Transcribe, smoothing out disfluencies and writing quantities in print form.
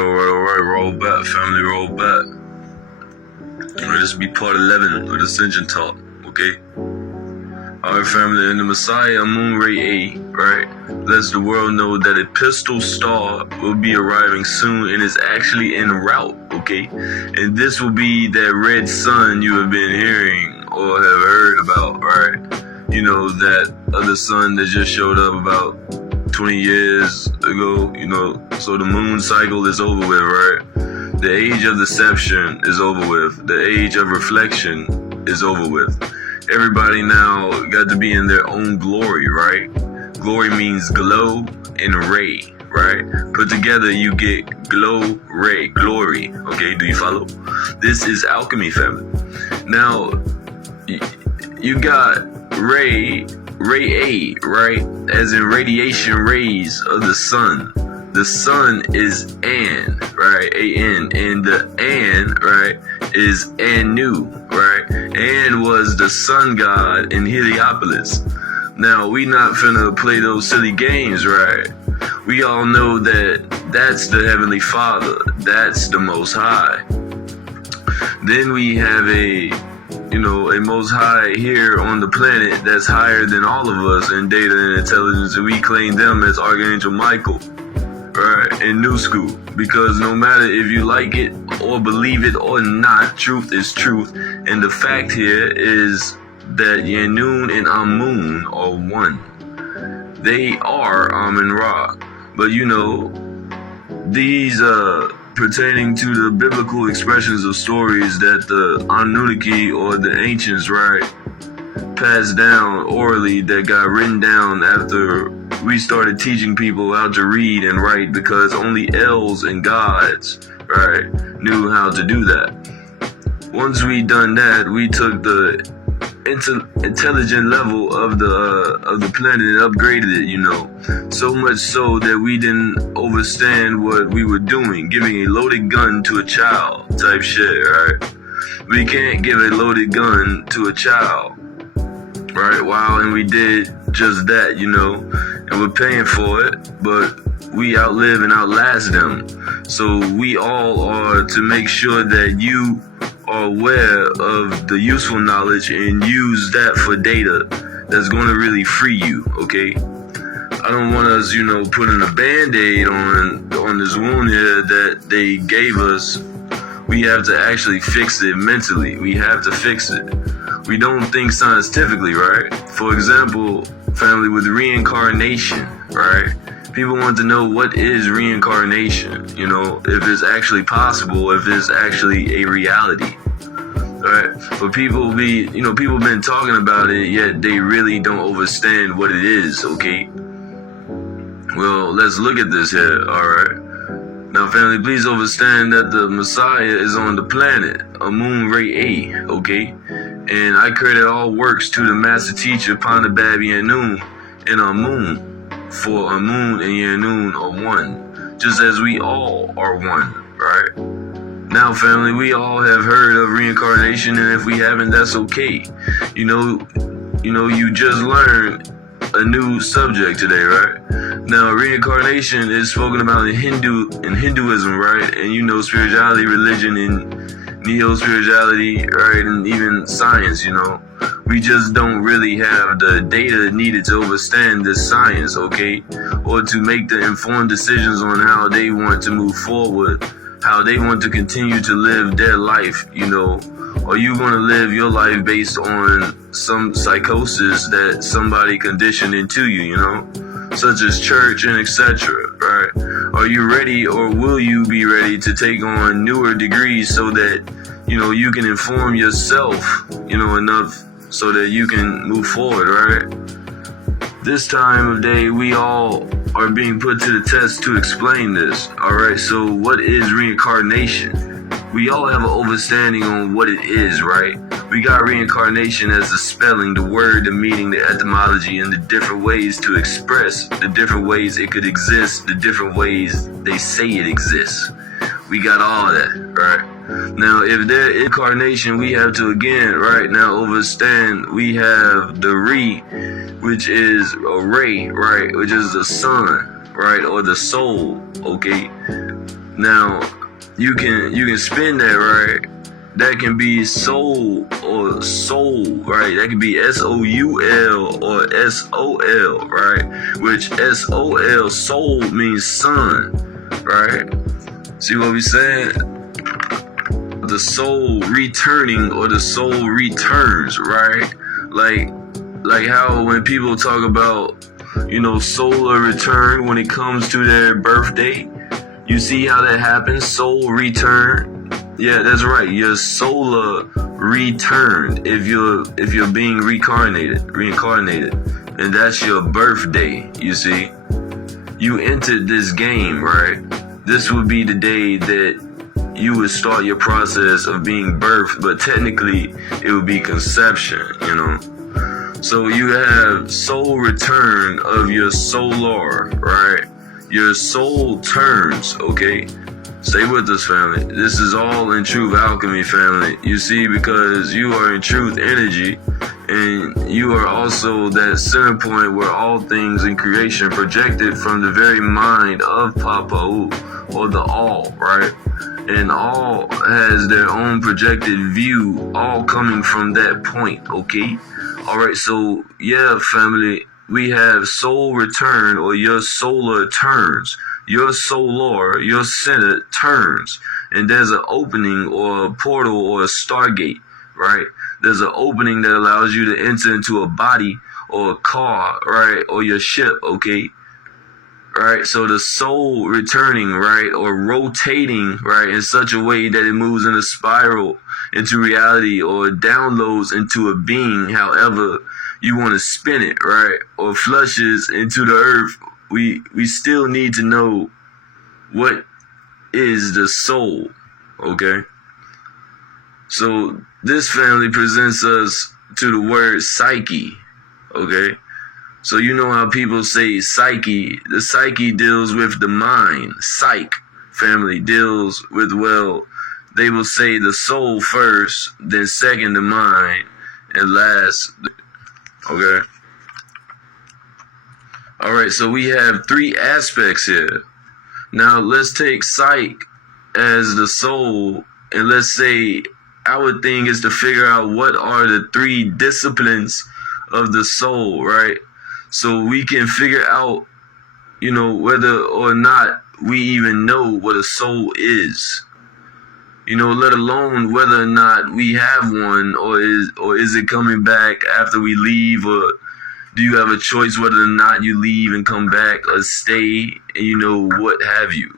Alright, roll back, family, roll back. This will be part 11 of the Ascension talk, okay? Alright, family, in the Messiah Moon Ray A, right, lets the world know that a pistol star will be arriving soon and is actually en route, okay? And this will be that red sun you have been hearing or have heard about, right? You know, that other sun that just showed up about 20 years ago, you know, so the moon cycle is over with, right? The age of deception is over with. The age of reflection is over with. Everybody now got to be in their own glory, right? Glory means glow and ray, right? Put together, you get glow, ray, glory. Okay, do you follow? This is alchemy, family. Now, you got ray A, right? As in radiation rays of the sun. The sun is An, right? A-N. And the An, right, is Anu, right? An was the sun god in Heliopolis. Now, we not finna play those silly games, right? We all know that that's the Heavenly Father. That's the Most High. Then we have a Most High here on the planet that's higher than all of us in data and intelligence, and we claim them as Archangel Michael, right, in New School, because no matter if you like it or believe it or not, truth is truth, and the fact here is that Yanun and Amun are one. They are Amun-Ra, but these pertaining to the biblical expressions of stories that the Anunnaki or the ancients, right, passed down orally, that got written down after we started teaching people how to read and write, because only elves and gods, right, knew how to do that. Once we done that, we took the intelligent level of the planet and upgraded it, so much so that we didn't understand what we were doing, giving a loaded gun to a child type shit, right? We can't give a loaded gun to a child, right? Wow, and we did just that, and we're paying for it, but we outlive and outlast them. So we all are to make sure that you are aware of the useful knowledge and use that for data that's going to really free you, okay? I don't want us, putting a band-aid on this wound here that they gave us. We have to actually fix it mentally. We have to fix it. We don't think scientifically, right? For example, family, with reincarnation, right? People want to know, what is reincarnation? If it's actually possible, if it's actually a reality, right? But people been talking about it, yet they really don't understand what it is, okay? Well, let's look at this here, alright? Now, family, please understand that the Messiah is on the planet, Amun Ray A, okay? And I credit all works to the master teacher, Pandababi Yanun, and Amun, for Amun and Yanun are one, just as we all are one, right? Now, family, we all have heard of reincarnation, and if we haven't, that's okay. You just learned a new subject today, right? Now, reincarnation is spoken about in Hinduism, right? And spirituality, religion, and neo-spirituality, right? And even science, We just don't really have the data needed to understand this science, okay? Or to make the informed decisions on how they want to move forward, how they want to continue to live their life, Are you going to live your life based on some psychosis that somebody conditioned into you, such as church and etc., right? Are you ready, or will you be ready to take on newer degrees so that, you can inform yourself, enough so that you can move forward, right? This time of day, we all are being put to the test to explain this, alright? So what is reincarnation? We all have an understanding on what it is, right? We got reincarnation as the spelling, the word, the meaning, the etymology, and the different ways to express, the different ways it could exist, the different ways they say it exists. We got all that, right? Now, if there is incarnation, we have to again, right now, understand we have the Re, which is a ray, right, which is the sun, right, or the soul, okay? Now, you can spin that, right? That can be soul or soul, right? That can be SOUL or SOL, right? Which SOL, soul, means sun, right? See what we said? The soul returning, or the soul returns, right? Like how when people talk about, solar return when it comes to their birthday, you see how that happens? Soul return. Yeah, that's right. Your solar returned if you're being reincarnated, and that's your birthday. You see, you entered this game, right? This would be the day that you would start your process of being birthed, but technically it would be conception, So you have soul return of your solar, right? Your soul turns, okay? Stay with us, family. This is all in truth alchemy, family. You see, because you are in truth energy, and you are also that center point where all things in creation projected from the very mind of Papa'u, or the all, right? And all has their own projected view, all coming from that point, okay? Alright, so yeah, family, we have soul return, or your solar turns. Your solar, your center turns. And there's an opening, or a portal, or a stargate, right? There's an opening that allows you to enter into a body, or a car, right? Or your ship, okay? Right, so the soul returning, right, or rotating, right, in such a way that it moves in a spiral into reality, or downloads into a being, however you want to spin it, right, or flushes into the earth. We still need to know what is the soul, okay? So this family presents us to the word psyche, okay? So you know how people say psyche. The psyche deals with the mind. Psych family deals with, they will say the soul first, then second the mind, and last, okay? Alright, so we have three aspects here. Now let's take psych as the soul, and let's say our thing is to figure out what are the three disciplines of the soul, right? So we can figure out, whether or not we even know what a soul is. Let alone whether or not we have one, or is it coming back after we leave, or do you have a choice whether or not you leave and come back, or stay, and what have you.